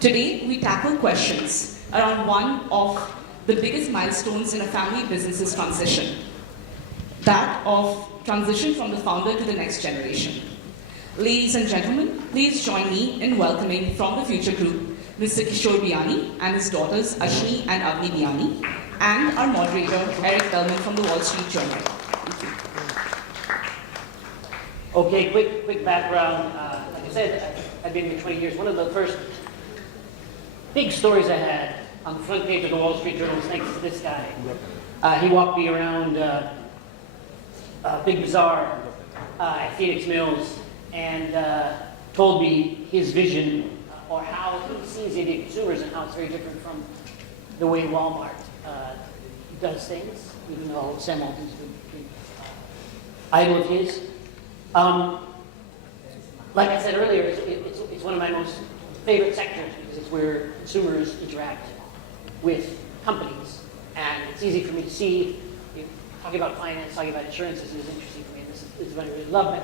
Today, we tackle questions around one of the biggest milestones in a family business's transition, that of transition from the founder to the next generation. Ladies and gentlemen, please join me in welcoming from the Future Group, Mr. Kishore Biyani and his daughters Ashni and Avni Biyani, and our moderator, Bellman from the Wall Street Journal. Thank you. Okay, quick background. Like I said, I've been here 20 years. One of the first big stories I had on the front page of the Wall Street Journal was thanks to this guy. He walked me around Big Bazaar at Phoenix Mills and told me his vision or how he sees Indian consumers and how it's very different from the way Walmart does things, even though Sam Walton's a big idol of his. Like I said earlier, it's one of my most favorite sectors because it's where consumers interact with companies. And it's easy for me to see. Talking about finance, talking about insurances is interesting for me. This is what I really love. But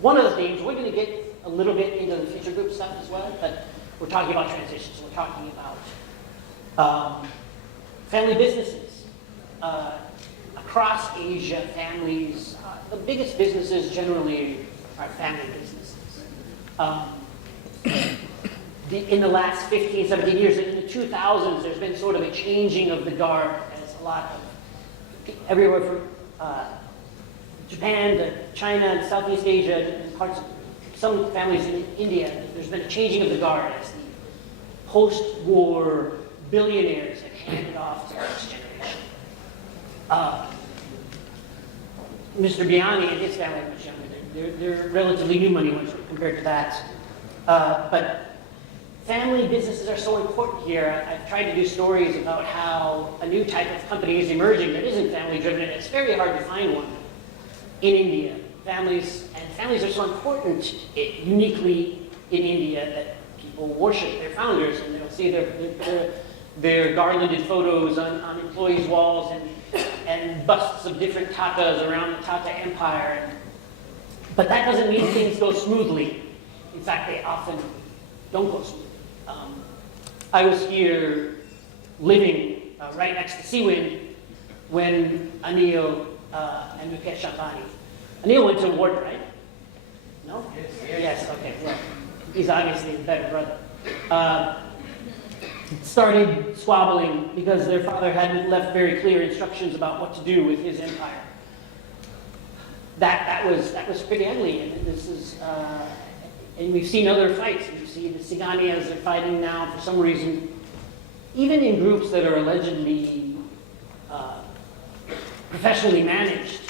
one of the things, we're going to get a little bit into the Future Group stuff as well, but we're talking about transitions. We're talking about family businesses. Across Asia, families, the biggest businesses generally are family businesses. In the last 15, 17 years, in the 2000s, there's been sort of a changing of the guard as a lot of, everywhere from Japan to China and Southeast Asia and parts of some families in India, there's been a changing of the guard as the post-war billionaires have handed off to the next generation. Mr. Biyani and his family are much younger. They're relatively new money compared to that. But family businesses are so important here. I've tried to do stories about how a new type of company is emerging that isn't family-driven, and it's very hard to find one in India. Families are so important, uniquely in India, that people worship their founders, and they'll see their garlanded photos on employees' walls and busts of different Tatas around the Tata Empire. But that doesn't mean things go smoothly. In fact, they often don't go smoothly. I was here living right next to Seawind when Anil and Mukesh Ambani. Anil went to Wharton, right? No? Yes, okay. Well, he's obviously a better brother. Started squabbling because their father hadn't left very clear instructions about what to do with his empire. That was pretty ugly, and this is. And we've seen other fights. We've seen the Siganias are fighting now for some reason, even in groups that are allegedly professionally managed.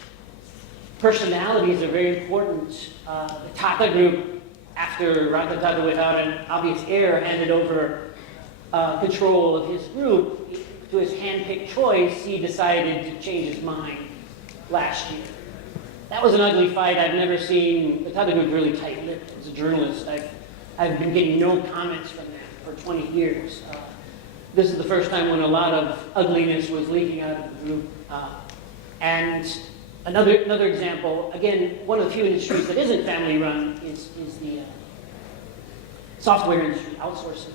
Personalities are very important. The Tata group, after Ratan Tata, without an obvious heir, handed over control of his group to his hand-picked choice, he decided to change his mind last year. That was an ugly fight. I've never seen, the Tata group really tight-lipped. As a journalist, I've been getting no comments from them for 20 years. This is the first time when a lot of ugliness was leaking out of the group. And another example, again, one of the few industries that isn't family-run is the software industry, outsourcing.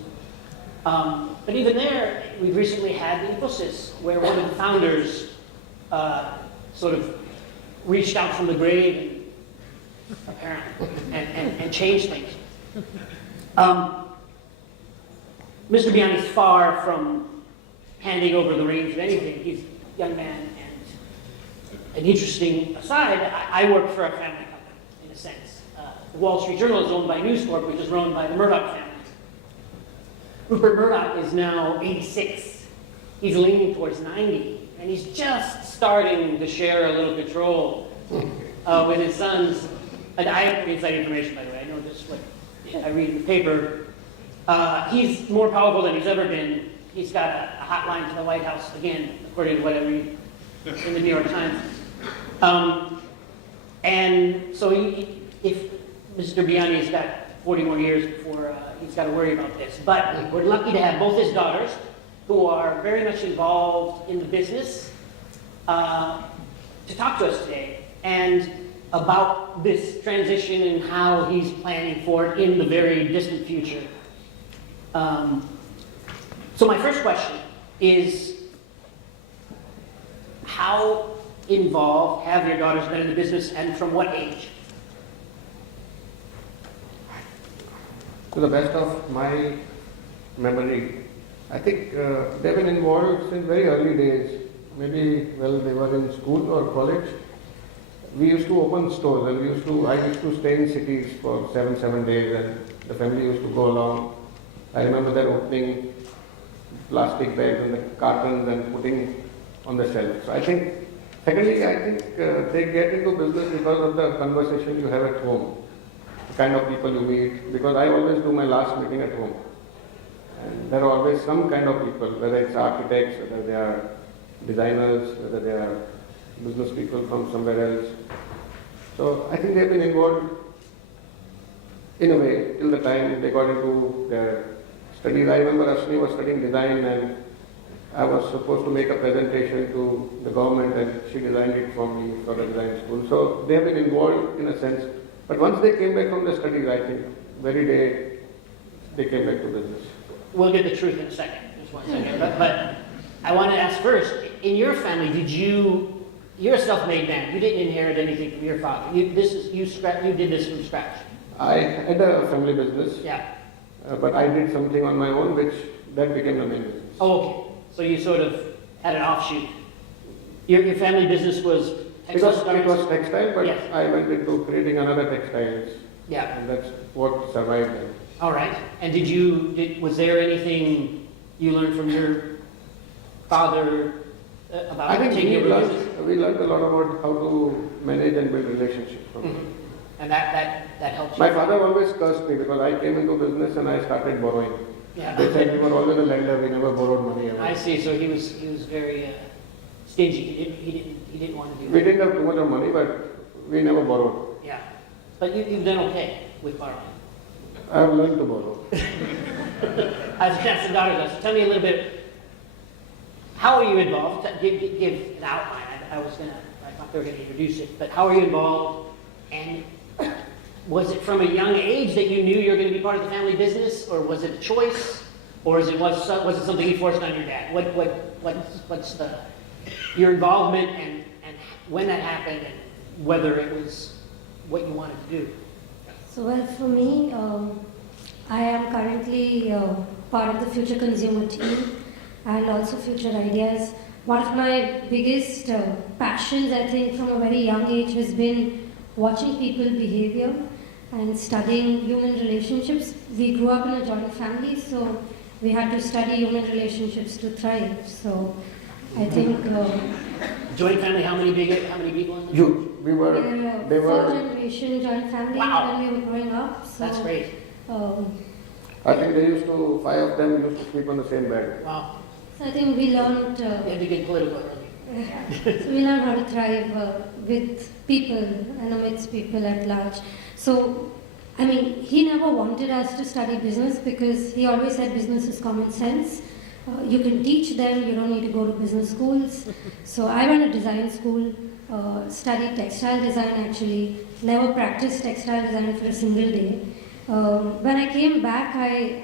But even there, we've recently had the Infosys, where one of the founders sort of reached out from the grave and changed things. Mr. Biyani is far from handing over the reins of anything. He's a young man, and an interesting aside, I work for a family company, in a sense. The Wall Street Journal is owned by News Corp, which is run by the Murdoch family. Rupert Murdoch is now 86. He's leaning towards 90, and he's just starting to share a little control with his sons. And I have inside information, by the way. I know this is what I read in the paper. He's more powerful than he's ever been. He's got a hotline to the White House, again, according to what I read in the New York Times. And so if Mr. Biyani's got 40 more years before he's got to worry about this. But we're lucky to have both his daughters, who are very much involved in the business, to talk to us today, and about this transition and how he's planning for it in the very distant future. So my first question is, how involved have your daughters been in the business, and from what age? To the best of my memory, I think they've been involved since very early days. Maybe, well, they were in school or college. We used to open stores, and I used to stay in cities for 7 days, and the family used to go along. I remember them opening plastic bags and the cartons and putting on the shelf. So I think, secondly, they get into business because of the conversation you have at home, the kind of people you meet, because I always do my last meeting at home. And there are always some kind of people, whether it's architects, whether they are designers, whether they are business people from somewhere else. So I think they've been involved in a way till the time they got into their studies. I remember Ashni was studying design, and I was supposed to make a presentation to the government, and she designed it for me for the design school. So they have been involved in a sense. But once they came back from the studies, I think very day they came back to business. We'll get the truth in a second, just 1 second. But I want to ask first, in your family, you're a self-made man. You didn't inherit anything from your father. You did this from scratch. I had a family business, Yeah. but I did something on my own, that became the main business. Oh, okay. So you sort of had an offshoot. Your family business was It was textile, but yes. I went into creating another textiles, Yeah. and that's what survived them. All right. And was there anything you learned from your father about I think taking over the business? we learned a lot about how to manage and build relationships from him. And that helped you? My father always cursed me because I came into business and I started borrowing. Yeah. They said we were always a lender, we never borrowed money ever. I see. So he was very stingy. He didn't want to do We that. didn't have too much of money, but we never borrowed. Yeah. But you've done okay with borrowing. I have learned to borrow. As a chance to daughters, tell me a little bit. How are you involved? Give an outline. I thought they were going to introduce it, but how are you involved? And was it from a young age that you knew you were going to be part of the family business, or was it a choice, or was it something you forced on your dad? What's your involvement and when that happened, and whether it was what you wanted to do? So, well, for me, I am currently part of the Future Consumer team and also Future Ideas. One of my biggest passions, I think, from a very young age has been watching people behavior and studying human relationships. We grew up in a joint family, so we had to study human relationships to thrive. So, I think... Joint family, how many people in the We were, they were... 4-generation joint family Wow. when we were growing up. So, That's great. I think they used to, 5 of them used to sleep on the same bed. Wow. So I think we learned... You had to get political early. So we learn how to thrive with people and amidst people at large. So, I mean, he never wanted us to study business because he always said business is common sense. You can teach them, you don't need to go to business schools. So I went to design school, studied textile design actually, never practiced textile design for a single day. When I came back, I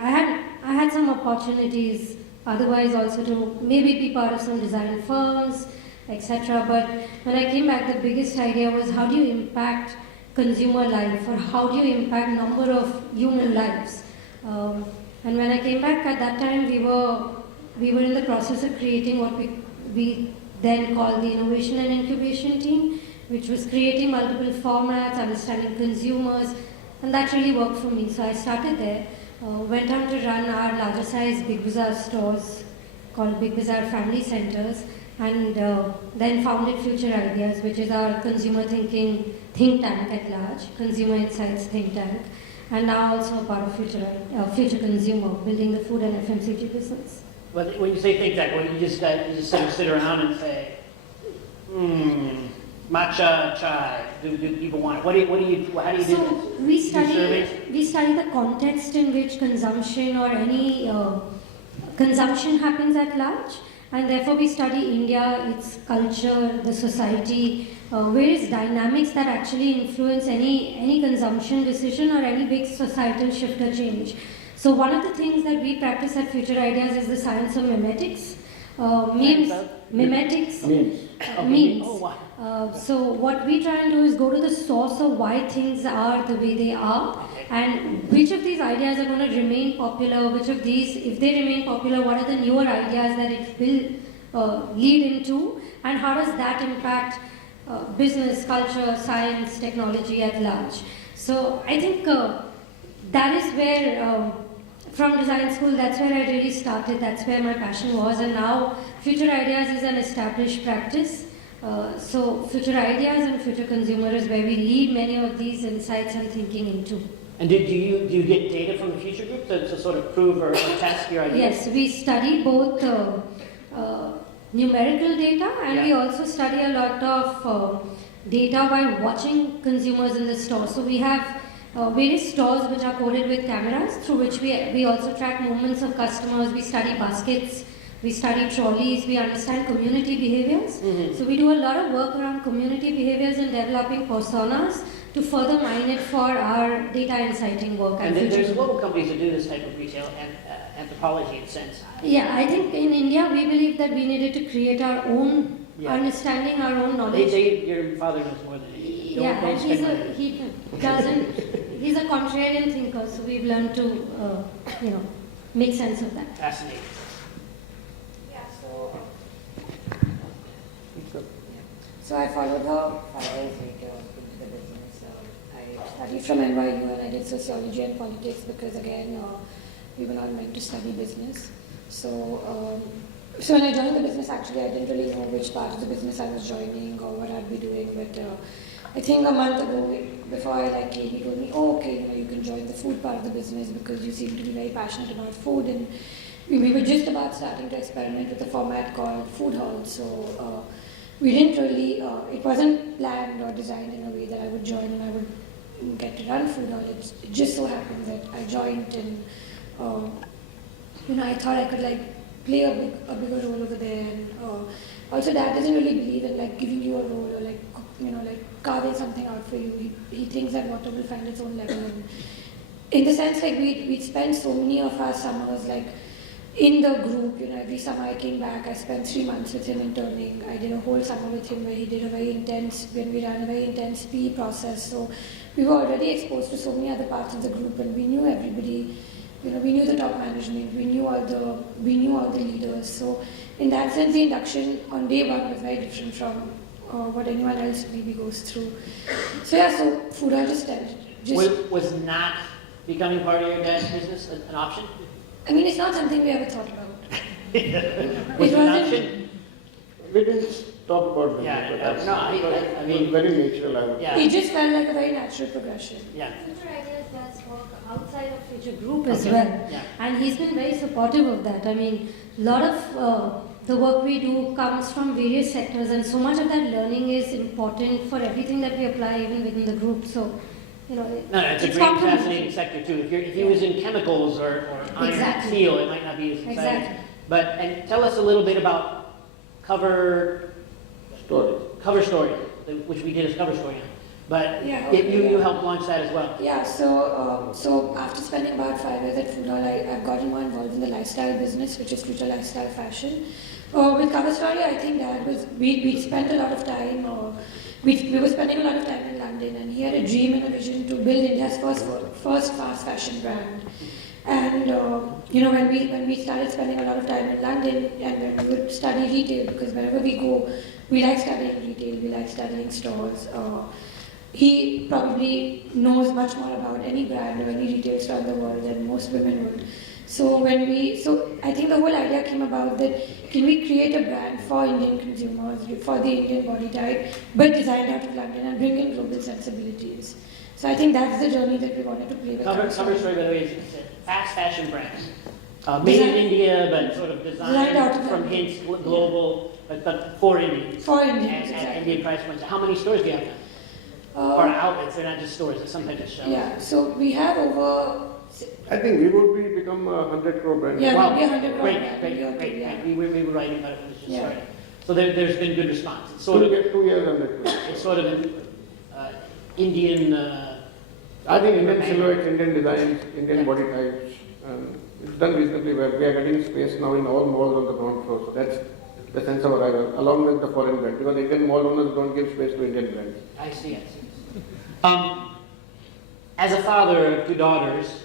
had some opportunities otherwise also to maybe be part of some design firms, etc. But when I came back, the biggest idea was how do you impact consumer life, or how do you impact number of human lives? And when I came back at that time, we were in the process of creating what we then called the Innovation and Incubation Team, which was creating multiple formats, understanding consumers, and that really worked for me. So I started there. Went on to run our larger size Big Bazaar stores called Big Bazaar Family Centers, and then founded Future Ideas, which is our consumer thinking think tank at large, consumer insights think tank, and now also a part of Future Consumer, building the food and FMCG business. But when you say think tank, what you just sort of sit around and say, matcha chai. Do people want it? How do you do this? We study the context in which consumption or any consumption happens at large, and therefore we study India, its culture, the society, various dynamics that actually influence any consumption decision or any big societal shift or change. So one of the things that we practice at Future Ideas is the science of memetics. Memes, memetics, memes. Oh, wow. So what we try and do is go to the source of why things are the way they are, and which of these ideas are going to remain popular, which of these, if they remain popular, what are the newer ideas that it will lead into, and how does that impact business, culture, science, technology at large. So I think that is where, from design school, that's where I really started, that's where my passion was, and now Future Ideas is an established practice. So Future Ideas and Future Consumer is where we lead many of these insights and thinking into. And do you get data from the future group to sort of prove or test your ideas? Yes, we study both numerical data, and we also study a lot of data by watching consumers in the store. So we have various stores which are coded with cameras, through which we also track movements of customers. We study baskets, we study trolleys, we understand community behaviors. So we do a lot of work around community behaviors and developing personas to further mine it for our data inciting work. And then there's global companies that do this type of retail and anthropology in a sense. Yeah, I think in India we believe that we needed to create our own understanding, our own knowledge. Your father knows more than you. Yeah, and he's a contrarian thinker, so we've learned to, make sense of that. Fascinating. Yeah, so I followed her 5 years later into the business. I studied from NYU and I did sociology and politics because again, we were not meant to study business. So when I joined the business, actually I didn't really know which part of the business I was joining or what I'd be doing, but I think a month ago, before I came, he told me, oh, okay, you can join the food part of the business because you seem to be very passionate about food. And we were just about starting to experiment with a format called Foodhall. So we didn't really, it wasn't planned or designed in a way that I would join and I would get to run Foodhall. It just so happened that I joined and, I thought I could play a bigger role over there. And also Dad doesn't really believe in giving you a role or carving something out for you. He thinks that water will find its own level. And in the sense we'd spent so many of our summers in the group. Every summer I came back, I spent 3 months with him interning. I did a whole summer with him where we ran a very intense PE process. So we were already exposed to so many other parts of the group and we knew everybody. We knew the top management, we knew all the leaders. So in that sense, the induction on day one was very different from what anyone else maybe goes through. So Foodhall Was not becoming part of your dad's business an option? I mean, it's not something we ever thought about. Was it an option? We didn't talk about Yeah, that. I mean, very natural, I would say. It just felt like a very natural progression. Yeah. Future Ideas does work outside of Future Group as well. Yeah. And he's been very supportive of that. I mean, a lot of the work we do comes from various sectors, and so much of that learning is important for everything that we apply even within the group. So, it's a great, fascinating sector too. If he was in chemicals or iron steel, it might not be as exciting. Exactly. And tell us a little bit about cover story, which we did as cover story now. But you helped launch that as well. Yeah, so after spending about 5 years at Foodhall, I've gotten more involved in the lifestyle business, which is future lifestyle fashion. With Cover Story, I think that we spent a lot of time, we were spending a lot of time in London, and he had a dream and a vision to build India's first fast fashion brand. And when we started spending a lot of time in London, and when we would study retail, because wherever we go, we like studying retail, we like studying stores. He probably knows much more about any brand or any retail store in the world than most women would. So I think the whole idea came about that can we create a brand for Indian consumers, for the Indian body type, but designed out of London and bring in global sensibilities. So I think that's the journey that we wanted to play with. Cover Story, by the way, is a fast fashion brand. Made in India, but sort of designed out of from hints, global, but for Indians. For Indians, and exactly. Indian price points. How many stores do you have now? Or outlets, they're not just stores, it's sometimes just shows. Yeah, so we have over... I think we would become a 100 crore brand. Yeah, Wow. we'll be 100 crore Great. brand. We were writing about it when it was just Yeah. started. So there's been good response. It's So sort we of, get 2 years 100 crore. it's sort of an Indian... I think Indian silhouettes, Indian designs, Indian body types, And it's done reasonably well. We are getting space now in all malls on the ground floor. So that's the sense of arrival, along with the foreign brand. Because Indian mall owners don't give space to Indian brands. I see. As a father of two daughters,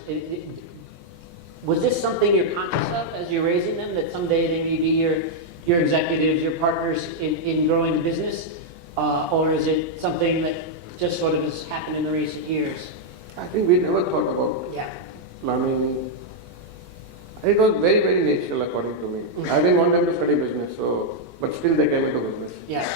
was this something you're conscious of as you're raising them, that someday they may be your executives, your partners in growing the business? Or is it something that just sort of has happened in the recent years? I think we never thought about Yeah. planning. It was very, very natural according to me. I didn't want them to study business, but still they came into business. Yeah.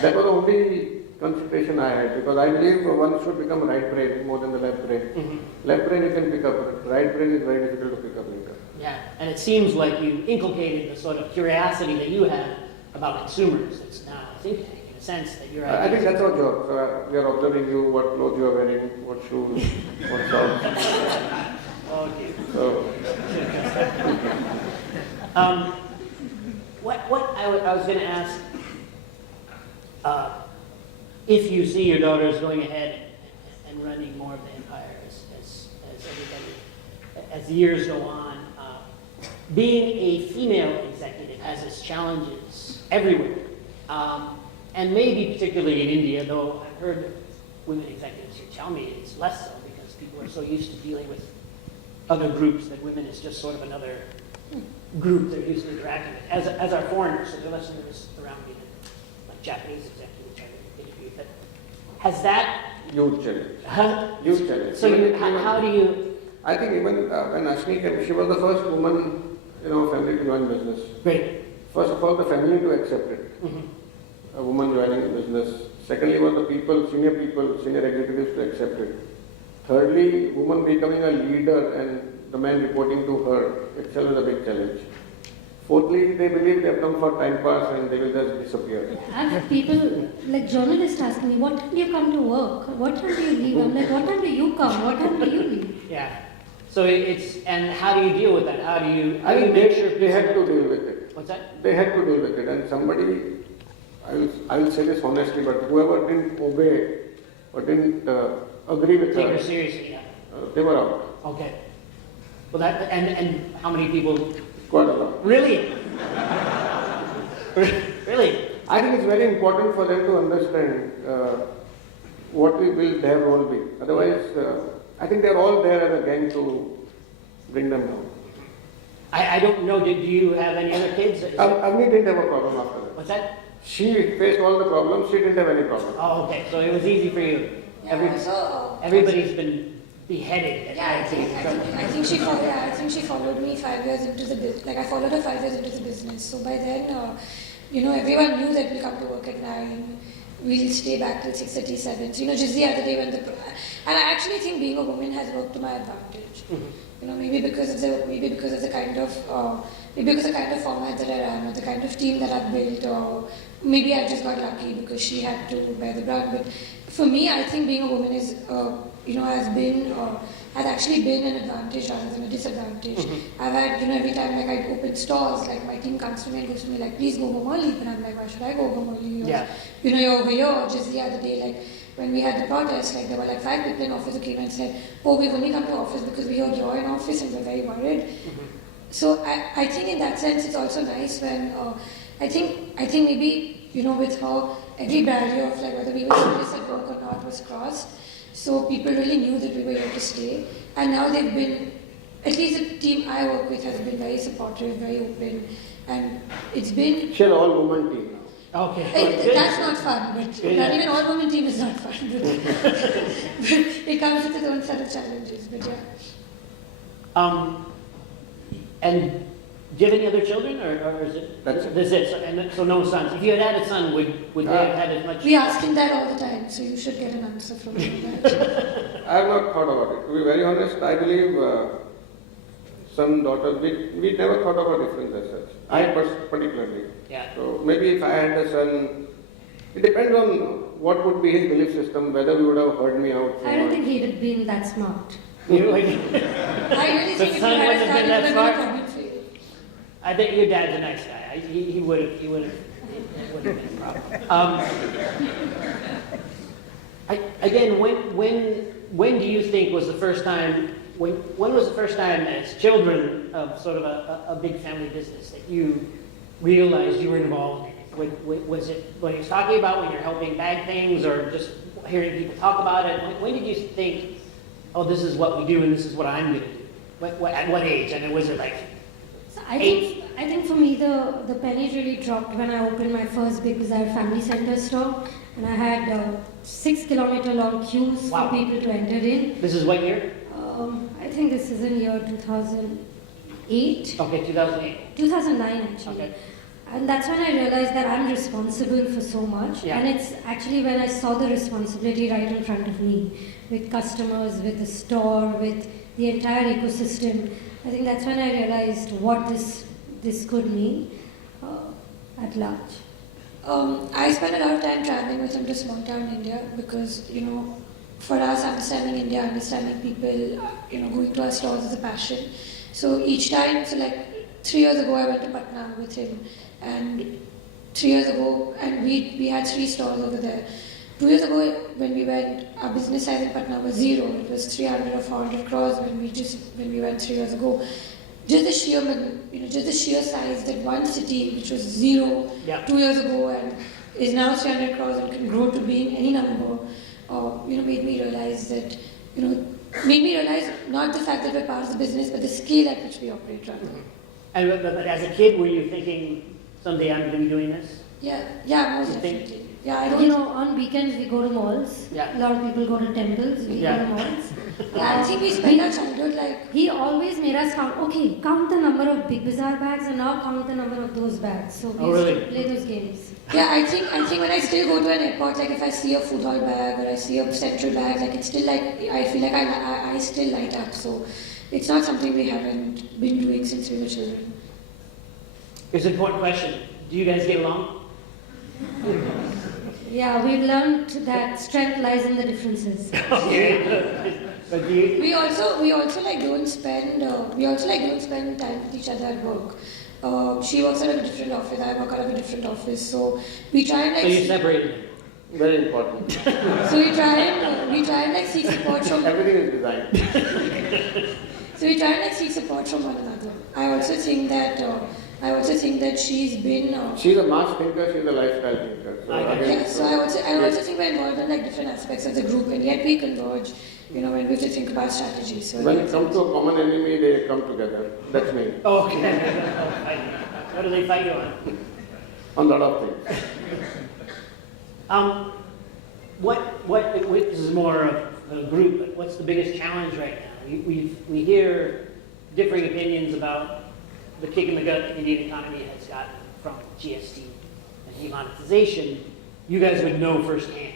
That was the only consideration I had, because I believe one should become right brain more than the left brain. Mm-hmm. Left brain you can pick up, right brain is very difficult to pick up later. Yeah. And it seems like you inculcated the sort of curiosity that you have about consumers. It's now think tank in a sense that you're. I think that's our job. We are observing you, what clothes you are wearing, what shoes, what socks. Okay. So, what I was going to ask, if you see your daughters going ahead and running more of the empire as everybody, as the years go on, being a female executive has its challenges everywhere, and maybe particularly in India, though I've heard women executives here tell me it's less so because people are so used to dealing with other groups that women is just sort of another group they're used to interacting with, as are foreigners. So there are listeners around me that, like Japanese executives, try to interview. But has that huge challenge. Huh? Huge challenge. So how do you? I think even when Ashni came, she was the first woman in our family to join business. Great. First of all, the family to accept it. Mm-hmm. A woman joining the business. Secondly, was the senior executives to accept it. Thirdly, woman becoming a leader and the man reporting to her itself is a big challenge. Fourthly, they believe they have come for time pass and they will just disappear. I have people, like journalists asking me, what time do you come to work? What time do you leave? I'm like, what time do you come? What time do you leave? Yeah. So and how do you deal with that? How do you I think make sure they had to deal with it. What's that? They had to deal with it, and somebody, I will say this honestly, but whoever didn't obey or didn't agree with Take her her, seriously, yeah. they were out. Okay. Well, that and how many people? Quite a lot. Really? Really? I think it's very important for them to understand what will their role be. Otherwise, I think they're all there as a gang to bring them down. I don't know. Do you have any other kids? Avni didn't have a problem after that. What's that? She faced all the problems, she didn't have any problem. Oh, okay. So it was easy for you. Yeah, Everybody's been beheaded. I think she followed me 5 years into the business. Like I followed her 5 years into the business. So by then, everyone knew that we'll come to work at 9. We'll stay back till 6:30, 7. So just the other day when and I actually think being a woman has worked to my advantage. Mm-hmm. Maybe because of the kind of format that I ran, or the kind of team that I've built, or maybe I just got lucky because she had to bear the brunt. But for me, I think being a woman is, has actually been an advantage rather than a disadvantage. Mm-hmm. I've had, every time like I open stores, like my team comes to me and goes to me like, please go home early. And I'm like, why should I go home early? Yeah. You're over here. Or just the other day, like when we had the protest, like there were like 5 people in office who came and said, oh, we've only come to office because we heard you're in office and we're very worried. Mm-hmm. So I think in that sense, it's also nice when, I think maybe, with her, every barrier of like whether we were serious at work or not was crossed. So people really knew that we were here to stay. And now they've been, at least the team I work with has been very supportive, very open. And it's been... She's an all-woman team now. Okay. That's not fun, but not even all-woman team is not fun. But it comes with its own set of challenges, but yeah. And do you have any other children, or is it? That's it. This it. So no sons. If you had a son, would they have had as much? We ask him that all the time, so you should get an answer from him. I have not thought about it. To be very honest, I believe son, daughter, we never thought about difference as such. I particularly. Yeah. So maybe if I had a son, it depends on what would be his belief system, whether he would have heard me out. I don't think he'd have been that smart. I really think if you had a son, it would have been a problem for you. I think your dad's a nice guy. He would have. It wouldn't been a problem. Again, when do you think was the first time when was the first time as children of sort of a big family business that you realized you were involved in it? Was it when he was talking about when you're helping bag things or just hearing people talk about it? When did you think, oh, this is what we do and this is what I'm going to do? At what age? And was it like So 8? I think for me the penny really dropped when I opened my first Big Bazaar Family Center store, and I had 6-kilometer long queues Wow. for people to enter in. This is what year? I think this is in year 2008, Okay, 2008. 2009 actually. Okay. And that's when I realized that I'm responsible for so much. Yeah. And it's actually when I saw the responsibility right in front of me, with customers, with the store, with the entire ecosystem. I think that's when I realized what this could mean at large. I spent a lot of time traveling with him to small town India because, for us, understanding India, understanding people, going to our stores is a passion. So each time, 3 years ago, I went to Patna with him, and 3 years ago, and we had 3 stores over there. 2 years ago, when we went, our business size in Patna was 0. It was 300 or 400 crores when we went 3 years ago. Just the sheer size that one city, which was 0 Yeah. 2 years ago, and is now 300 crores and can grow to being any number, made me realize not the fact that we're part of the business, but the scale at which we operate rather. And but as a kid, were you thinking someday I'm going to be doing this? Yeah, most You think- definitely. Yeah, I don't. On weekends we go to malls. Yeah. A lot of people go to temples. We Yeah. go to malls. I think we spend our childhood He always made us count. Okay, count the number of Big Bazaar bags and now count the number of those bags. So we Oh, used really? to play those games. Yeah, I think when I still go to an airport, if I see a Foodhall bag or I see a Central bag, it's still I feel like I still light up. So it's not something we haven't been doing since we were children. It's an important question. Do you guys get along? Yeah, we've learned that strength lies in the differences. Okay. But do you? We also don't spend time with each other at work. She works out of a different office. I work out of a different office. So we try and So you separated. Very important. so we try and seek support from. Everything is designed. So we try and seek support from one another. I also think that she's been. She's a mass thinker, she's a lifestyle thinker. So Okay. Yeah, so I also think we're involved in different aspects of the group, and yet we converge. When we have to think about strategy. So when it comes to a common enemy, they come together. That's me. Okay. What do they fight you on? On a lot of things. This is more of a group, but what's the biggest challenge right now? We hear differing opinions about the kick in the gut the Indian economy has gotten from GST and demonetization. You guys would know firsthand.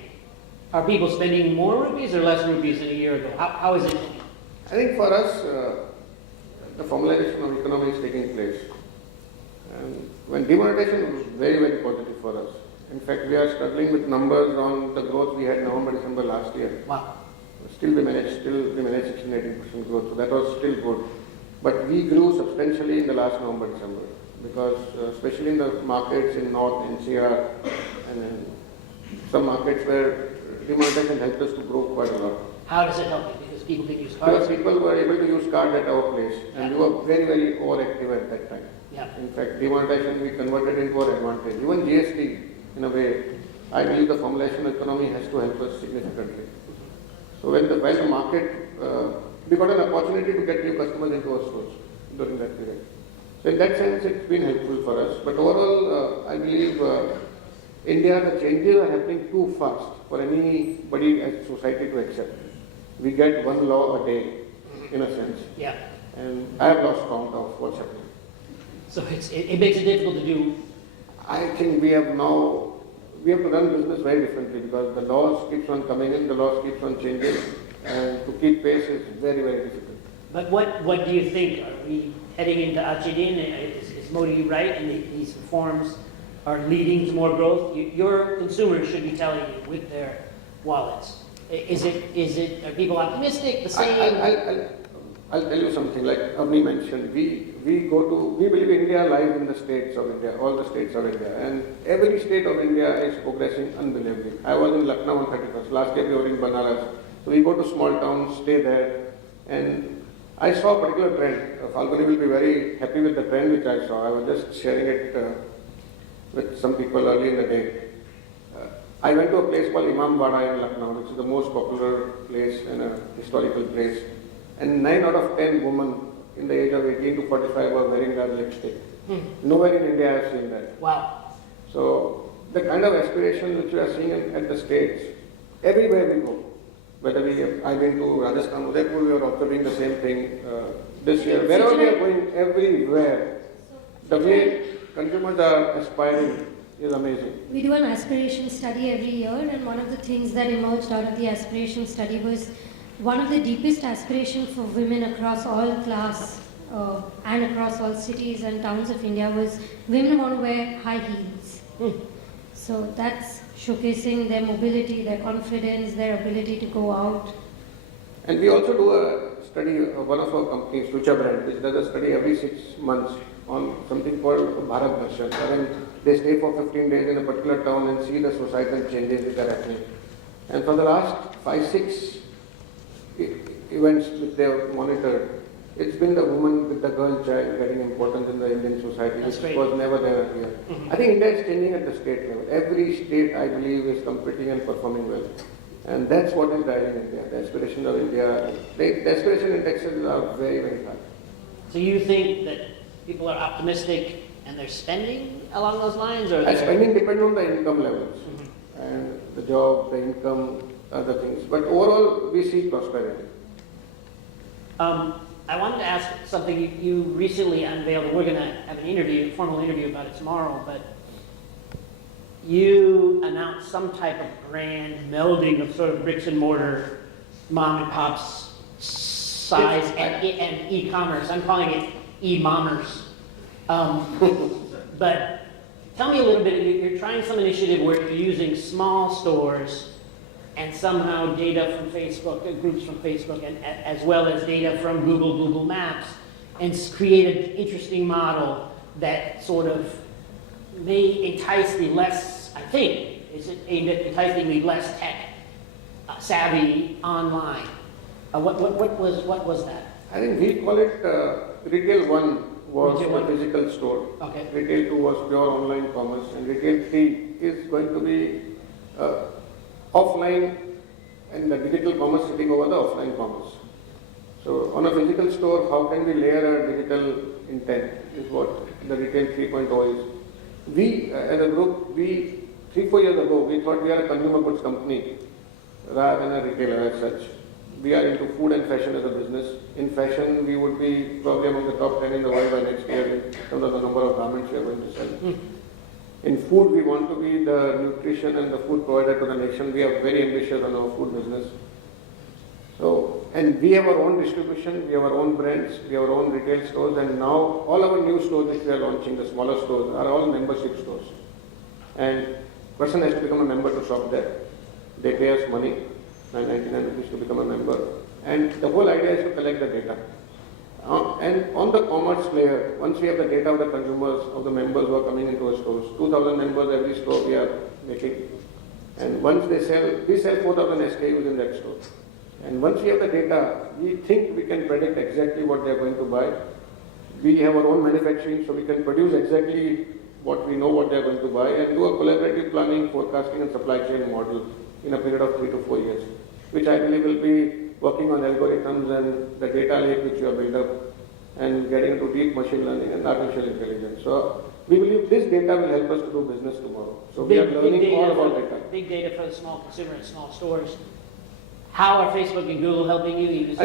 Are people spending more rupees or less rupees than a year ago? How is it? I think for us, the formalization of economy is taking place. And when demonetization was very, very positive for us. In fact, we are struggling with numbers on the growth we had November, December last year. Wow. Still we managed 16-18% growth, so that was still good. But we grew substantially in the last November, December, because especially in the markets in North, NCR, and in some markets where demonetization helped us to grow quite a lot. How does it help you? Because people can use cards. Because people were able to use cards at our place, and we were very, very overactive at that time. Yeah. In fact, demonetization we converted into our advantage. Even GST, in a way, I believe the formulation economy has to help us significantly. So when the market, we got an opportunity to get new customers into our stores during that period. So in that sense, it's been helpful for us. But overall, I believe India, the changes are happening too fast for anybody as society to accept. We get one law a day, in a sense. Yeah. And I have lost count of what's happening. So it makes it difficult to do. I think we have to run business very differently because the laws keeps on coming in, the laws keeps on changing, and to keep pace is very, very difficult. But what do you think? Are we heading into Achidin? Is Modi right? And these reforms are leading to more growth? Your consumers should be telling you with their wallets. Are people optimistic? The same? I'll tell you something. Like Avni mentioned, we believe India lies in the states of India, all the states of India, and every state of India is progressing unbelievably. I was in Lucknow on 31st. Last year we were in Banaras. So we go to small towns, stay there, and I saw a particular trend. Falguni will be very happy with the trend which I saw. I was just sharing it with some people early in the day. I went to a place called Imam Wada in Lucknow, which is the most popular place and a historical place. And 9 out of 10 women in the age of 18 to 45 were wearing that lipstick. Nowhere in India I have seen that. Wow. So the kind of aspiration which we are seeing at the States, everywhere we go, whether I've been to Rajasthan, Udaipur, we are observing the same thing this year. Wherever we are going, everywhere, the way consumers are aspiring is amazing. We do an aspiration study every year, and one of the things that emerged out of the aspiration study was one of the deepest aspirations for women across all class and across all cities and towns of India was women want to wear high heels. So that's showcasing their mobility, their confidence, their ability to go out. And we also do a study, one of our companies, Future Brand, which does a study every 6 months on something called Bharat Darshan. I mean, they stay for 15 days in a particular town and see the societal changes which are happening. And for the last 5-6 events which they have monitored, it's been the woman with the girl child getting importance in the Indian society, which was never there earlier. I think India is changing at the state level. Every state, I believe, is competing and performing well. And that's what is driving India. The aspiration of India, the aspiration indexes are very, very high. So you think that people are optimistic and they're spending along those lines? Or Spending depends on the income levels and the job, the income, other things. But overall, we see prosperity. I wanted to ask something you recently unveiled, and we're going to have an interview, a formal interview about it tomorrow, but you announced some type of brand melding of sort of bricks and mortar, mom and pop's size and e-commerce. I'm calling it e-mommers. But tell me a little bit, you're trying some initiative where you're using small stores and somehow data from Facebook, groups from Facebook, and as well as data from Google Maps, and create an interesting model that sort of may entice the less, I think, is it aimed at enticing the less tech savvy online. What was that? I think we call it Retail 1 was a physical store. Okay. Retail 2 was pure online commerce, and Retail 3 is going to be offline and the digital commerce sitting over the offline commerce. So on a physical store, how can we layer a digital intent is what the Retail 3.0 is. We as a group, 3-4 years ago, we thought we are a consumer goods company rather than a retailer as such. We are into food and fashion as a business. In fashion, we would be probably among the top 10 in the world by next year in terms of the number of garments we are going to sell. In food, we want to be the nutrition and the food provider to the nation. We are very ambitious on our food business. So, and we have our own distribution, we have our own brands, we have our own retail stores, and now all our new stores which we are launching, the smaller stores, are all membership stores. And person has to become a member to shop there. They pay us money, 999 rupees to become a member. And the whole idea is to collect the data. And on the commerce layer, once we have the data of the consumers, of the members who are coming into our stores, 2,000 members every store we are making. And once they sell, we sell 4,000 SKUs in that store. And once we have the data, we think we can predict exactly what they are going to buy. We have our own manufacturing, so we can produce exactly what we know what they are going to buy and do a collaborative planning, forecasting and supply chain model in a period of 3 to 4 years, which I believe will be working on algorithms and the data lake which you have built up and getting into deep machine learning and artificial intelligence. So we believe this data will help us to do business tomorrow. So we are learning all about data. Big data for the small consumer and small stores. How are Facebook and Google helping you?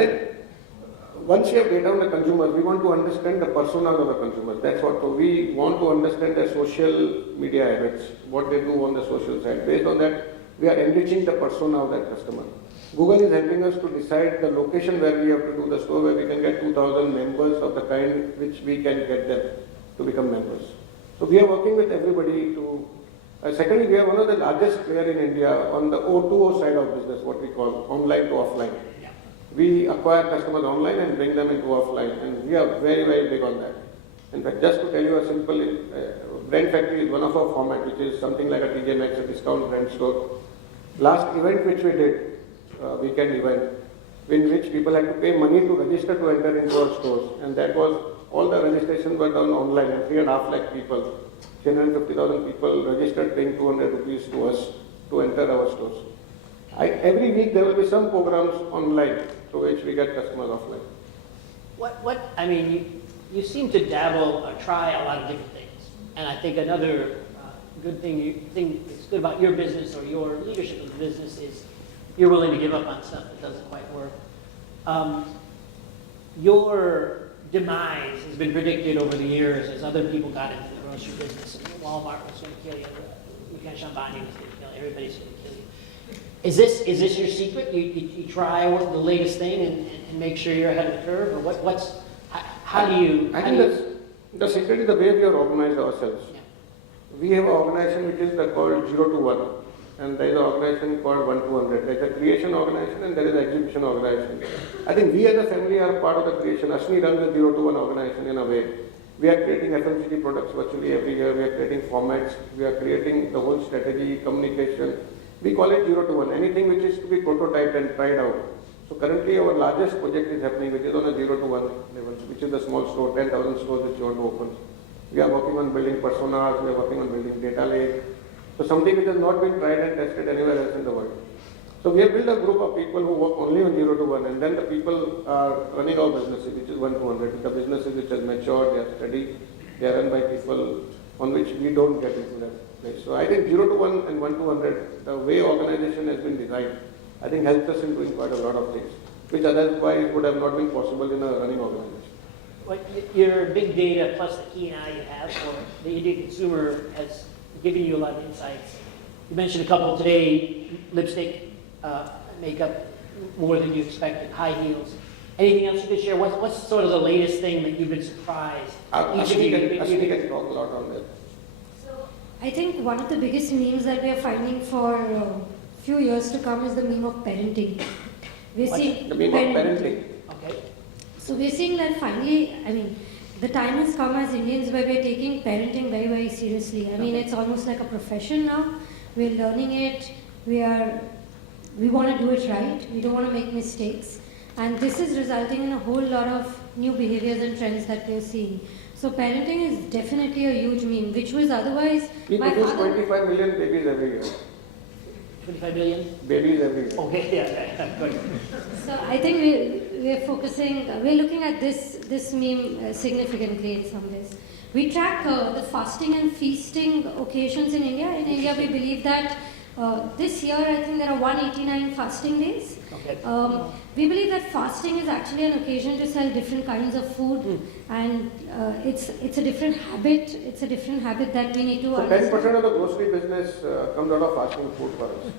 Once you have data on the consumers, we want to understand the personas of the consumers. That's what. So we want to understand their social media habits, what they do on the social side. Based on that, we are enriching the persona of that customer. Google is helping us to decide the location where we have to do the store, where we can get 2,000 members of the kind which we can get them to become members. So we are working with everybody to. Secondly, we are one of the largest player in India on the O2O side of business, what we call online to offline. Yeah. We acquire customers online and bring them into offline, and we are very, very big on that. In fact, just to tell you a simple, Brand Factory is one of our format, which is something like a TJ Maxx, a discount brand store. Last event which we did, weekend event, in which people had to pay money to register to enter into our stores. And that was, all the registrations were done online, and 3.5 lakh people, 350,000 people registered paying 200 rupees to us to enter our stores. Every week there will be some programs online through which we get customers offline. I mean, you seem to dabble or try a lot of different things. And I think another good thing that's good about your business or your leadership of the business is you're willing to give up on stuff that doesn't quite work. Your demise has been predicted over the years as other people got into the grocery business. And Walmart was going to kill you. Mukesh Ambani was going to kill you. Everybody's going to kill you. Is this your secret? You try the latest thing and make sure you're ahead of the curve, or how do you? I think the secret is the way we are organized ourselves. Yeah. We have an organization which is called 0 to 1, and there is an organization called 1 to 100. There is a creation organization and there is an exhibition organization. I think we as a family are part of the creation. Ashni runs the 0 to 1 organization in a way. We are creating FMCG products virtually every year. We are creating formats. We are creating the whole strategy, communication. We call it 0 to 1. Anything which is to be prototyped and tried out. So currently our largest project is happening, which is on a 0 to 1 level, which is the small store, 10,000 stores which you want to open. We are working on building personas, we are working on building data lake. So something which has not been tried and tested anywhere else in the world. So we have built a group of people who work only on 0 to 1, and then the people are running our businesses, which is 1 to 100. The businesses which have matured, they are steady, they are run by people on which we don't get into that place. So I think 0 to 1 and 1 to 100, the way organization has been designed, I think helps us in doing quite a lot of things, which otherwise would have not been possible in a running organization. What your big data plus the key eye you have for the Indian consumer has given you a lot of insights. You mentioned a couple today: lipstick, makeup, more than you expected, high heels. Anything else you could share? What's sort of the latest thing that you've been surprised? Ashni can talk a lot on that. So I think one of the biggest memes that we are finding for few years to come is the meme of parenting. We're seeing the meme of parenting. Okay. So we're seeing that finally, I mean, the time has come as Indians where we're taking parenting very, very seriously. I mean, it's almost like a profession now. We're learning it. We want to do it right. We don't want to make mistakes. And this is resulting in a whole lot of new behaviors and trends that we're seeing. So parenting is definitely a huge meme, which was otherwise... We produce 25 million babies every year. 25 million? Babies every year. Okay, yeah, good. So I think we're looking at this meme significantly in some ways. We track the fasting and feasting occasions in India. In India, we believe that this year, I think there are 189 fasting days. Okay. We believe that fasting is actually an occasion to sell different kinds of food, and it's a different habit. It's a different habit that we need to So understand. 10% of the grocery business comes out of fasting food for us.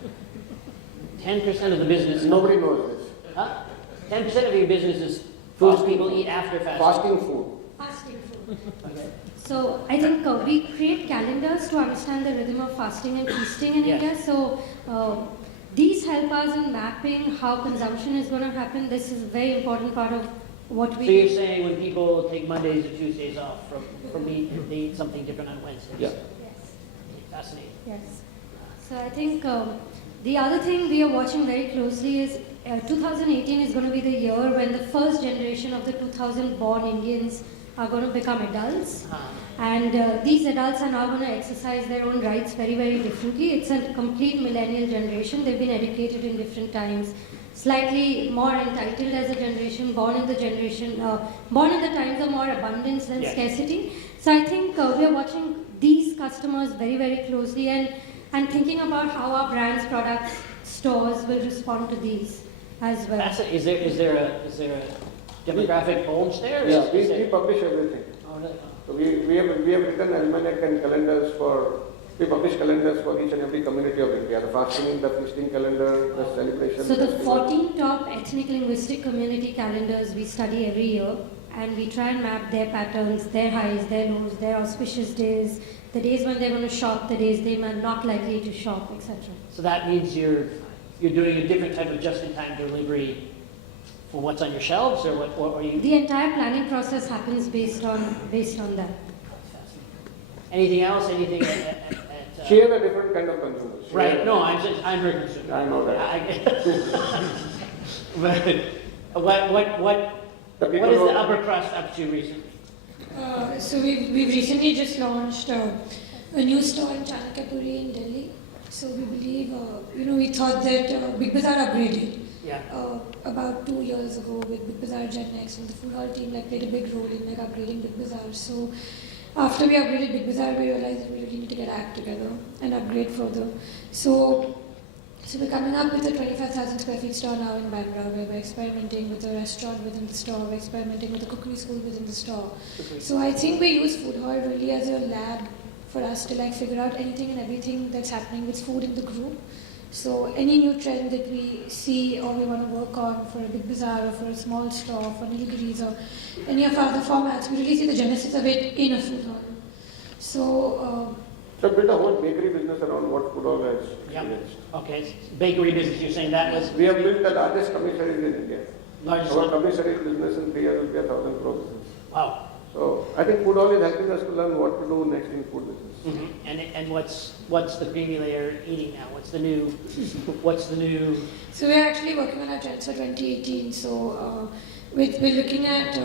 10% of the business. Nobody knows this. Huh? 10% of your business is foods people eat after fasting. Fasting food. Fasting food. Okay. So I think we create calendars to understand the rhythm of fasting and feasting in Yes. India. So these help us in mapping how consumption is going to happen. This is a very important part of what we So you're saying when people take Mondays or Tuesdays off from meat, they eat something different on Wednesdays? Yeah. Yes. Fascinating. Yes. So I think the other thing we are watching very closely is 2018 is going to be the year when the first generation of the 2000 born Indians are going to become adults. And these adults are now going to exercise their own rights very, very differently. It's a complete millennial generation. They've been educated in different times, slightly more entitled as a generation, born in the times of more abundance than Yes. scarcity. So I think we are watching these customers very, very closely and thinking about how our brands, products, stores will respond to these as well. Is there a demographic bulge there? Yeah, we publish everything. Oh, really? So we have written almanac and calendars we publish calendars for each and every community of India. The fasting, the feasting calendar, the celebration. So the festival. 14 top ethnic linguistic community calendars we study every year, and we try and map their patterns, their highs, their lows, their auspicious days, the days when they're going to shop, the days they are not likely to shop, etc. So that means you're doing a different type of just-in-time delivery for what's on your shelves, or what? Or you? The entire planning process happens based on that. Anything else? Anything? She has a different kind of consumers. Right. No, I'm her consumer. I know that. But what is the upper crust up to recently? So we've recently just launched a new store in Chanakapuri in Delhi. So we believe, we thought that Big Bazaar upgraded. Yeah. About 2 years ago with Big Bazaar Jet Next, and the Foodhall team played a big role in upgrading Big Bazaar. So after we upgraded Big Bazaar, we realized that we really need to get our act together and upgrade further. So we're coming up with a 25,000 square feet store now in Bandra, where we're experimenting with a restaurant within the store, we're experimenting with a cookery school within the store. So I think we use Foodhall really as a lab for us to figure out anything and everything that's happening with food in the group. So any new trend that we see or we want to work on for a Big Bazaar or for a small store, for nilgiris or any of our other formats, we really see the genesis of it in a food hall. So build a whole bakery business around what Foodhall has. Yeah. Okay. Bakery business, you're saying that was... We have built the largest commissaries in India. Largest Our one? commissary business in 3 years will be 1,000 crore business. Wow. So I think Foodhall is helping us to learn what to do next in food business. Mm-hmm. And what's the creamy layer eating now? What's the new? So we're actually working on our trends for 2018. So we're looking at.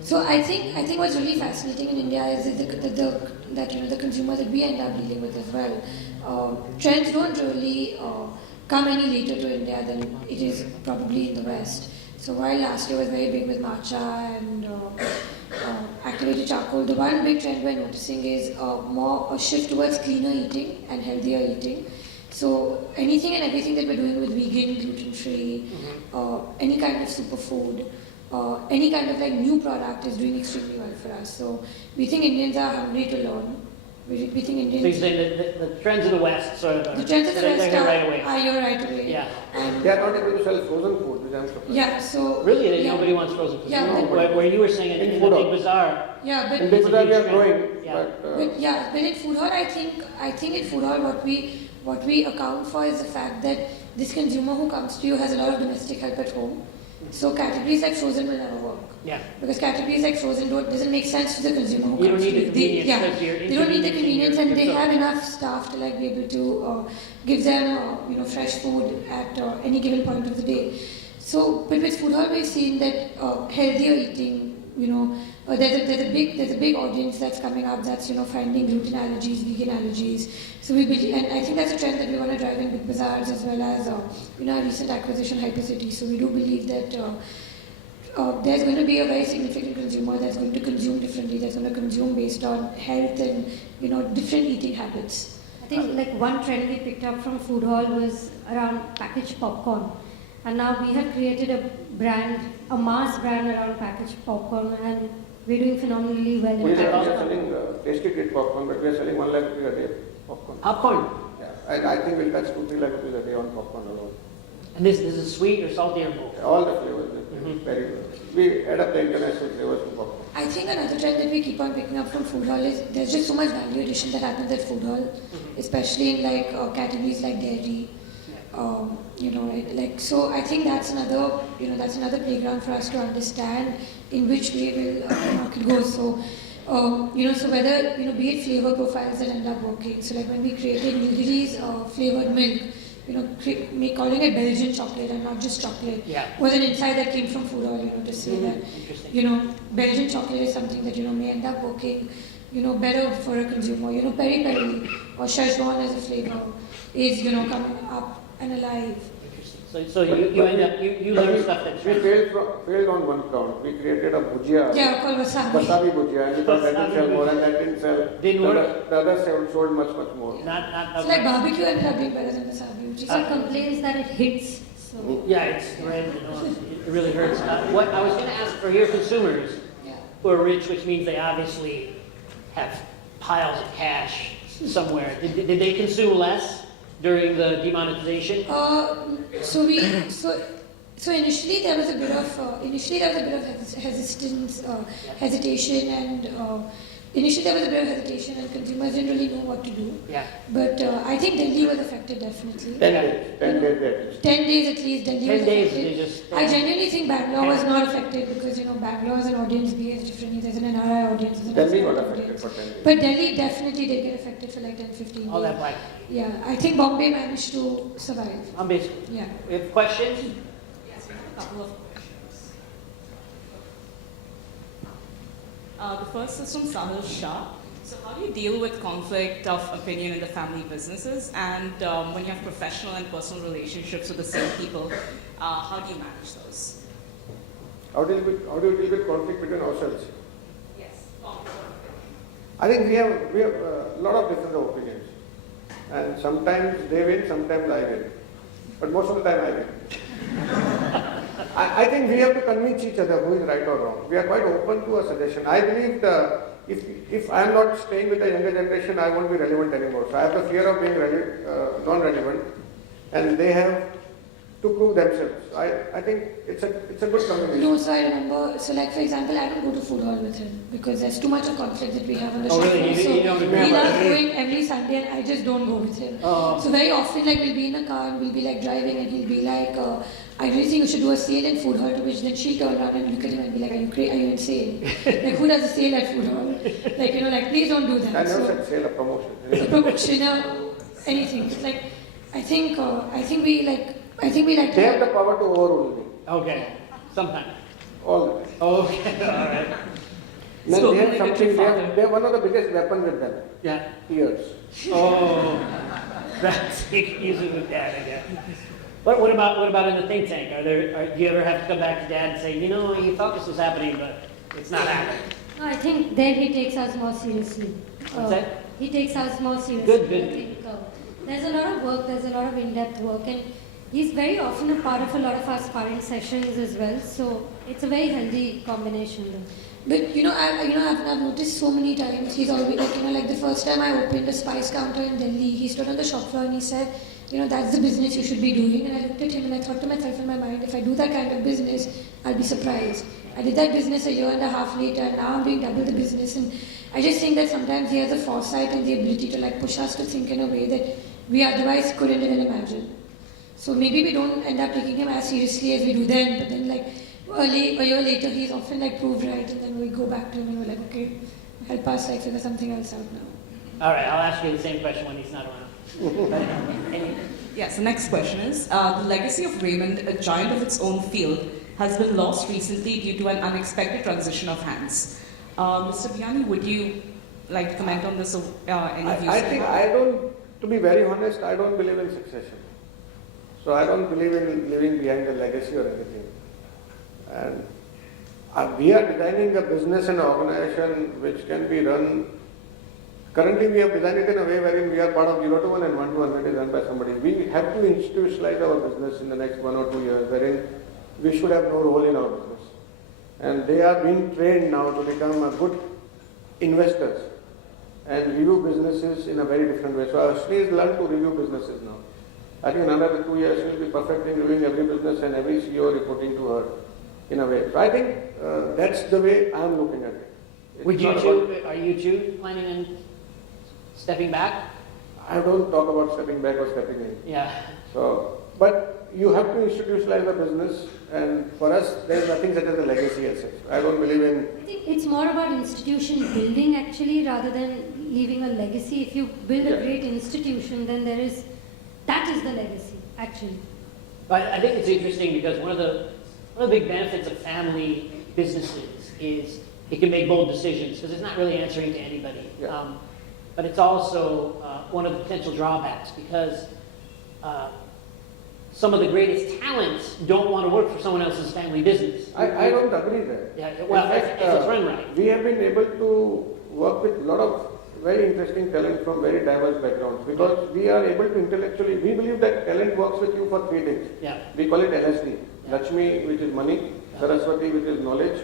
So I think what's really fascinating in India is that the consumer that we end up dealing with as well. Trends don't really come any later to India than it is probably in the West. So while last year was very big with matcha and activated charcoal, the one big trend we're noticing is more a shift towards cleaner eating and healthier eating. So anything and everything that we're doing with vegan, gluten-free, any kind of superfood, any kind of new product is doing extremely well for us. So we think Indians are hungry to learn. We think Indians... So you say the trends of the West sort of... The trends of the West are right away. Are here right away. Yeah. They are not able to sell frozen food, which I'm surprised. Yeah, so... Really? Yeah. Nobody wants frozen food? Yeah, No, where you were saying in the Foodhall. Big Bazaar... Yeah, but... In Big Bazaar we are growing, Yeah. but in Foodhall, I think in Foodhall what we account for is the fact that this consumer who comes to you has a lot of domestic help at home. So categories like frozen will never work. Yeah. Because categories like frozen doesn't make sense to the consumer who You don't comes need to the convenience. They don't need the convenience, and they have enough staff to be able to give them fresh food at any given point of the day. So, but with Foodhall, we've seen that healthier eating. There's a big audience that's coming up that's finding gluten allergies, vegan allergies. So we believe, and I think that's a trend that we want to drive in Big Bazaars as well as our recent acquisition Hypercity. So we do believe that there's going to be a very significant consumer that's going to consume differently, that's going to consume based on health and different eating habits. I think one trend we picked up from Foodhall was around packaged popcorn. And now we have created a mass brand around packaged popcorn, and we're doing phenomenally well. We are selling tasty treat popcorn, but we are selling 1 lakh rupees a day popcorn. Popcorn? Yeah, and I think we'll touch 2-3 lakh rupees a day on popcorn alone. And this is sweet or salty or both? All the flavors, very good. We add up the international flavors to popcorn. I think another trend that we keep on picking up from Foodhall is there's just so much value addition that happens at Foodhall, especially in categories like dairy. So I think that's another playground for us to understand in which way will the market go. So so whether be it flavor profiles that end up working. So like when we created nilgiris flavored milk, calling it Belgian chocolate and not just chocolate was an insight that came from Foodhall. To say that Belgian chocolate is something that may end up working better for a consumer. Peri peri or Szechuan as a flavor is coming up and alive. So you end up you learn stuff that we failed on one count. We created a bhujia. Yeah, called wasabi. Wasabi bhujia, and we thought that didn't sell more, and that didn't sell. Didn't work. The others sold much more. Not it's like barbecue and doing better than wasabi. Which is complains that it hits. So. Yeah, it's red. It really hurts. What I was going to ask for your consumers who are rich, which means they obviously have piles of cash somewhere. Did they consume less during the demonetization? So initially there was a bit of hesitation, and consumers didn't really know what to do. Yeah. But I think Delhi was affected definitely. 10 days. 10 days at least. Delhi 10 was days. affected. I genuinely think Bangalore was not affected because Bangalore as an audience behaves differently. There's an NRI audience. Delhi got affected for 10 days. But Delhi definitely did get affected for 10-15 days. All that black. Yeah, I think Bombay managed to survive. I'm basically. Yeah. We have questions? couple of questions. The first is from Sahil Shah. So how do you deal with conflict of opinion in the family businesses? And when you have professional and personal relationships with the same people, how do you manage those? How do you deal with conflict between ourselves? Yes, conflict of opinion. I think we have a lot of different opinions. And sometimes they win, sometimes I win. But most of the time I win. I think we have to convince each other who is right or wrong. We are quite open to a suggestion. I believe if I am not staying with the younger generation, I won't be relevant anymore. So I have the fear of being non-relevant, and they have to prove themselves. I think it's a good combination. No, so I remember, so like for example, I don't go to Foodhall with him because there's too much of conflict that we have on the shop really? floor. So You don't he remember? loves going every Sunday and I just don't go with him. So very often like we'll be in a car and we'll be like driving and he'll be like, I really think you should do a sale in Foodhall, to which then she'll turn around and look at him and be like, are you insane? Like who does a sale at Foodhall? Like, like please don't do that. I never said sale, a promotion. A promotion or anything. It's like, I think we like They have the power to overrule me. Okay, sometimes. All the time. Okay, all right. Then So they have like a something, true father. they have one of the biggest weapons with them. Yeah. Ears. Oh, that's usually with dad again. What about in the think tank? Do you ever have to come back to dad and say, you thought this was happening, but it's not happening? No, I think then he takes us more seriously. What's that? He takes us more seriously. Good. I think, there's a lot of work, there's a lot of in-depth work, and he's very often a part of a lot of our sparring sessions as well. So it's a very healthy combination. But I've noticed so many times he's always like the first time I opened a spice counter in Delhi, he stood on the shop floor and he said, that's the business you should be doing. And I looked at him and I thought to myself in my mind, if I do that kind of business, I'll be surprised. I did that business a year and a half later, and now I'm doing double the business. And I just think that sometimes he has the foresight and the ability to push us to think in a way that we otherwise couldn't even imagine. So maybe we don't end up taking him as seriously as we do then, but then a year later he's often proved right, and then we go back to him and we're like, okay, help us figure something else out now. All right, I'll ask you the same question when he's not around. Yes, the next question is, the legacy of Raymond, a giant of its own field, has been lost recently due to an unexpected transition of hands. Mr. Biyani, would you like to comment on this? Any views? To be very honest, I don't believe in succession. So I don't believe in living behind a legacy or anything. And we are designing a business and organization which can be run. Currently, we have designed it in a way wherein we are part of 0 to 1 and 1 to 1 that is run by somebody. We have to institutionalize our business in the next 1 or 2 years, wherein we should have no role in our business. And they are being trained now to become a good investors and review businesses in a very different way. So Ashni has learned to review businesses now. I think in another 2 years she will be perfect in reviewing every business and every CEO reporting to her in a way. So I think that's the way I am looking at it. Are you too planning on stepping back? I don't talk about stepping back or stepping in. Yeah. So, but you have to institutionalize the business, and for us, there is nothing such as a legacy as such. I don't believe in. I think it's more about institution building actually, rather than leaving a legacy. If you build a great institution, then that is the legacy actually. But I think it's interesting because one of the big benefits of family businesses is it can make bold decisions because it's not really answering to anybody. Yeah. But it's also one of the potential drawbacks because some of the greatest talents don't want to work for someone else's family business. I don't agree there. Yeah, well, if it's run right. We have been able to work with a lot of very interesting talent from very diverse backgrounds because we are able to intellectually, we believe that talent works with you for 3 things. Yeah. We call it LSD. Lakshmi, which is money, Saraswati, which is knowledge,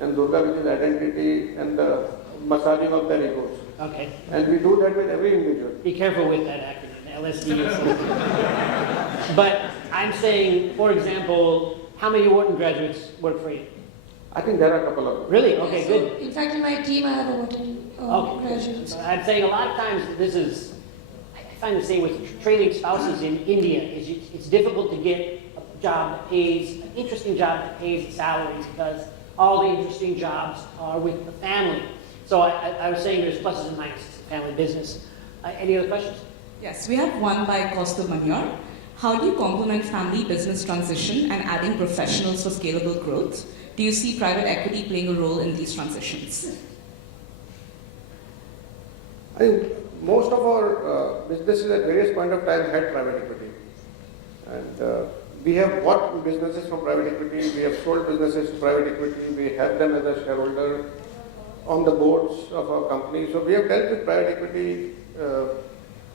and Durga, which is identity and the massaging of their egos. Okay. And we do that with every individual. Be careful with that acronym, LSD is something. But I'm saying, for example, how many Wharton graduates work for you? I think there are a couple of them. Really? Okay, So, good. in fact, in my team, I have a Wharton graduates. So I'm saying a lot of times I find the same with trailing spouses in India, it's difficult to get a job that pays, an interesting job that pays the salaries because all the interesting jobs are with the family. So I was saying there's pluses and minuses to family business. Any other questions? Yes, we have one by Kaustav Manyar. How do you complement family business transition and adding professionals for scalable growth? Do you see private equity playing a role in these transitions? I think most of our businesses at various point of time had private equity. And we have bought businesses from private equity, we have sold businesses to private equity, we have them as a shareholder on the boards of our company. So we have dealt with private equity,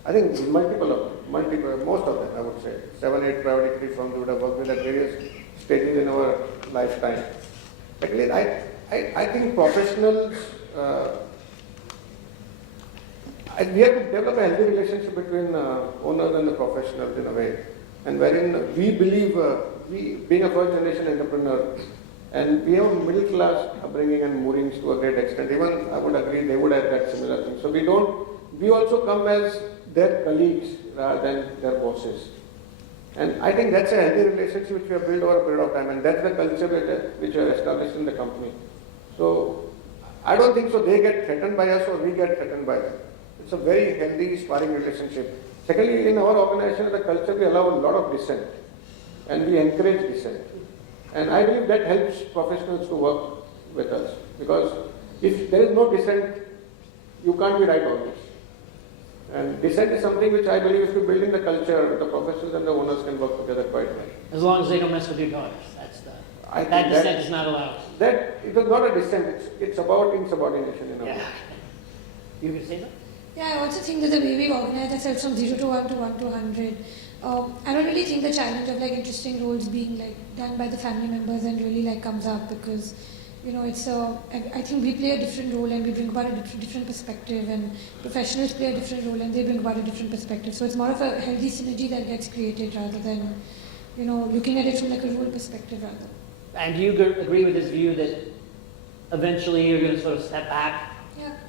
I think most of them, I would say. 7, 8 private equity firms we would have worked with at various stages in our lifetime. At least I think professionals, we have to develop a healthy relationship between owners and the professionals in a way, and wherein we believe, we being a first generation entrepreneur, and we have a middle class upbringing and moorings to a great extent. Even I would agree they would have that similar thing. So we also come as their colleagues rather than their bosses. And I think that's a healthy relationship which we have built over a period of time, and that's the culture which we have established in the company. So I don't think so they get threatened by us or we get threatened by them. It's a very healthy sparring relationship. Secondly, in our organization, the culture, we allow a lot of dissent and we encourage dissent. And I believe that helps professionals to work with us, because if there is no dissent, you can't be right always. And dissent is something which I believe if you build in the culture, the professionals and the owners can work together quite well. As long as they don't mess with your daughters, that dissent is not allowed. That it was not a dissent, it's about insubordination in a way. Yeah. You can say that? Yeah, I also think that the way we organize ourselves from 0 to 1 to 1 to 100, I don't really think the challenge of like interesting roles being like done by the family members and really like comes up, because it's I think we play a different role and we bring about a different perspective, and professionals play a different role and they bring about a different perspective. So it's more of a healthy synergy that gets created rather than looking at it from like a role perspective rather. And do you agree with this view that eventually you're going to sort of step back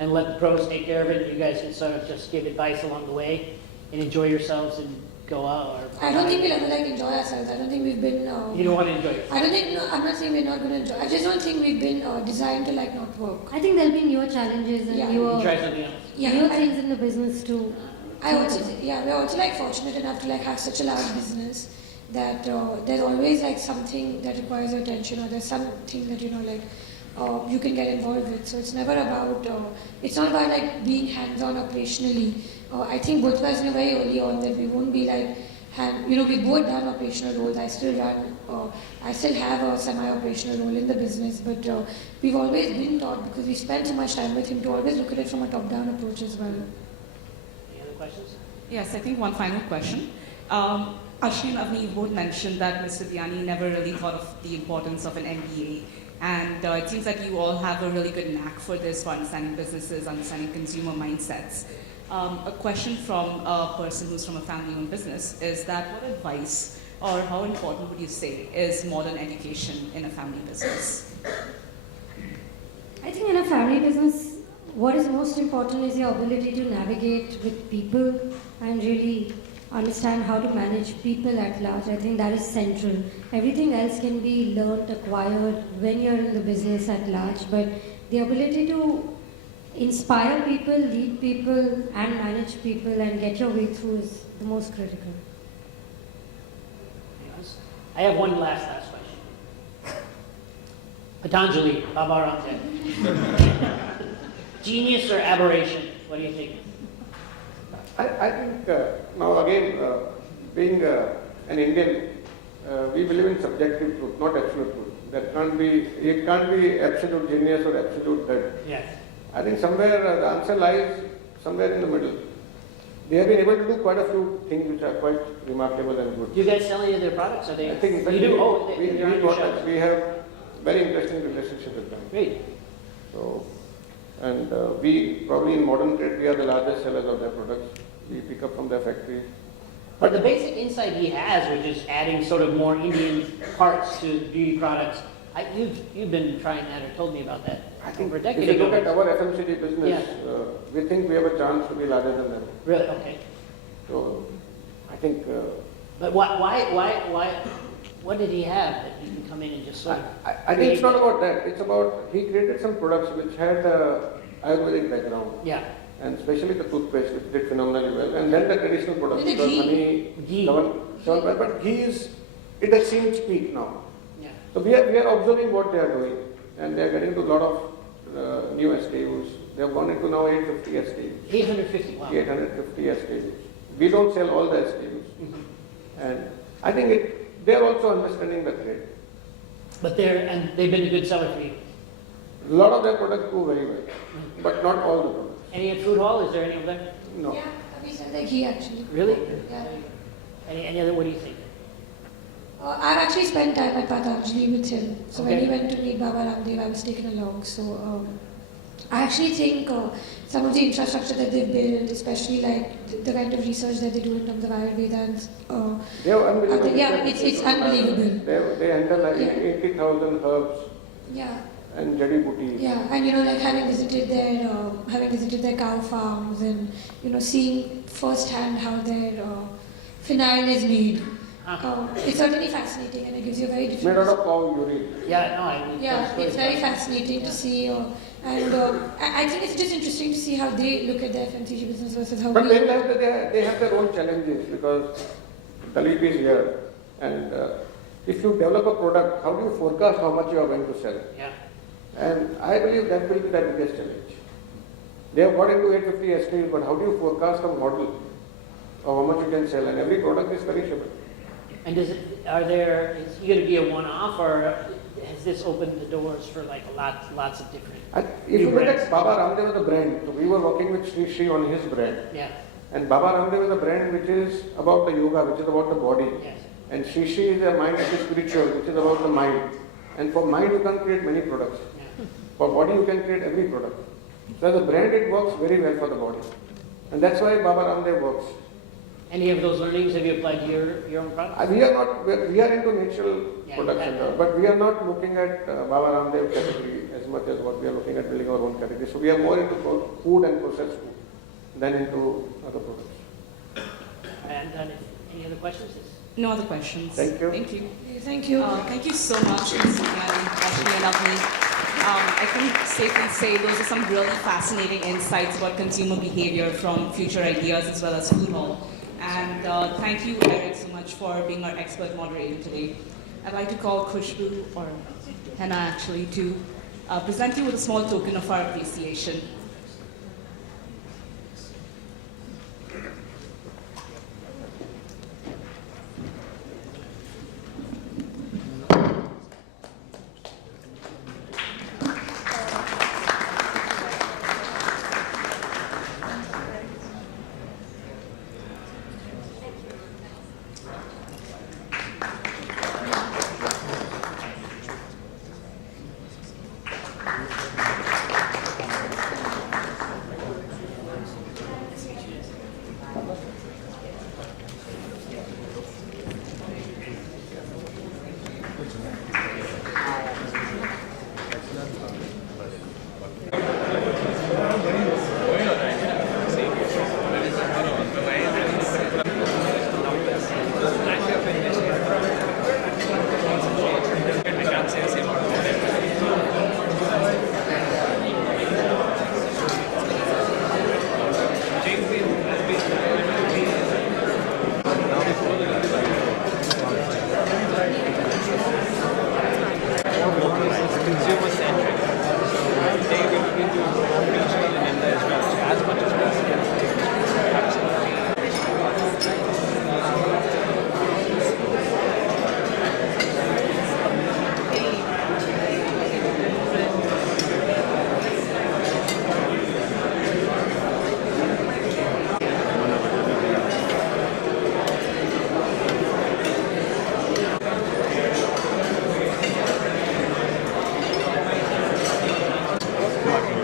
and let the pros take care of it, and you guys can sort of just give advice along the way and enjoy yourselves and go out? Or I don't think we'll ever like enjoy ourselves. I don't think we've been. You don't want to enjoy yourself? I don't think. No, I'm not saying we're not going to enjoy. I just don't think we've been designed to like not work. I think there'll be newer challenges and newer, try something else. newer things in the business too. We're also like fortunate enough to like have such a large business that there's always like something that requires your attention, or there's something that you can get involved with. So it's never about, it's not about like being hands-on operationally. I think both of us knew very early on that we won't be like, we both done operational roles. I still have a semi-operational role in the business, but we've always been taught, because we spent so much time with him, to always look at it from a top-down approach as well. Any other questions? Yes, I think one final question. Ashni and Avni, you both mentioned that Mr. Biyani never really thought of the importance of an MBA. And it seems like you all have a really good knack for this, for understanding businesses, understanding consumer mindsets. A question from a person who's from a family-owned business is that what advice or how important would you say is modern education in a family business? I think in a family business, what is most important is your ability to navigate with people and really understand how to manage people at large. I think that is central. Everything else can be learned, acquired when you're in the business at large, but the ability to inspire people, lead people, and manage people and get your way through is the most critical. Yes. I have one last question. Patanjali, Baba Ramdev. Genius or aberration? What do you think? I think, now again, being an Indian, we believe in subjective truth, not absolute truth. It can't be absolute genius or absolute dead. Yes. I think somewhere the answer lies somewhere in the middle. They have been able to do quite a few things which are quite remarkable and good. Do you guys sell any of their products? Are they? I think you do. we have very interesting relationship with them. Great. So, and we probably in modern trade we are the largest sellers of their products. We pick up from their factory. But the basic insight he has, which is adding sort of more Indian parts to beauty products, you've been trying that or told me about that. I think over a if decade you ago. look at our FMCG business, we think we have a chance to be larger than them. Really? Okay. So, I think. But why? What did he have that he can come in and just sort of? I think it's not about that. It's about he created some products which had Ayurvedic background. Yeah. and especially the toothpaste, which did phenomenally well. And then the traditional products, And the because ghee. honey, but ghee is, it has seen its peak now. Yeah. So we are observing what they are doing, and they are getting to a lot of new SKUs. They have gone into now 850 SKUs. 850, wow. 850 SKUs. We don't sell all the SKUs. Mhm. And I think they are also understanding the trade. But they've been a good seller for you. A lot of their products do very well, but not all the products. Any at Foodhall? Is there any over there? No. Yeah, we sell the ghee actually. Really? Yeah. Any other, what do you think? I've actually spent time at Patanjali with him. So when Okay. he went to meet Baba Ramdev, I was taken along. So I actually think some of the infrastructure that they've built, especially like the kind of research that they do in terms of Ayurveda, and They have unbelievable. yeah, it's unbelievable. They handle like Yeah. 80,000 herbs Yeah. and jadi booties. Yeah, and you know, like having visited their cow farms and you know, seeing firsthand how their phenol is made, it's certainly fascinating, and it gives you a very Made different. out of cow urine. Yeah, no, I mean, Yeah, it's very fascinating to see, and I think it's just interesting to see how they look at the FMCG business versus how But we. they have their own challenges because Dalip is here, and if you develop a product, how do you forecast how much you are going to sell? Yeah. And I believe that will be the biggest challenge. They have got into 850 SKUs, but how do you forecast a model of how much you can sell? And every product is perishable. And is it going to be a one-off, or has this opened the doors for like lots of different? If you new look at brands? Baba Ramdev as a brand, so we were working with Sri on his brand. Yeah. And Baba Ramdev is a brand which is about the yoga, which is about the body. Yes. And Sri is a mind which is spiritual, which is about the mind. And for mind you can create many products. Yeah. For body you can create every product. So as a brand it works very well for the body. And that's why Baba Ramdev works. Any of those learnings have you applied to your own products? We are into natural Yeah, products, yeah. but we are not looking at Baba Ramdev category as much as what we are looking at building our own category. So we are more into food and processed food than into other products. And any other questions? No other questions. Thank you. Thank you. Thank you. Thank you so much, Ms. Biyani, Ashni, and Avni. I can safely say those are some really fascinating insights about consumer behavior from future ideas as well as Foodhall. And thank you, Eric, so much for being our expert moderator today. I'd like to call Khushbu, or Henna actually, to present you with a small token of our appreciation.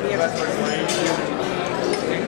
Give us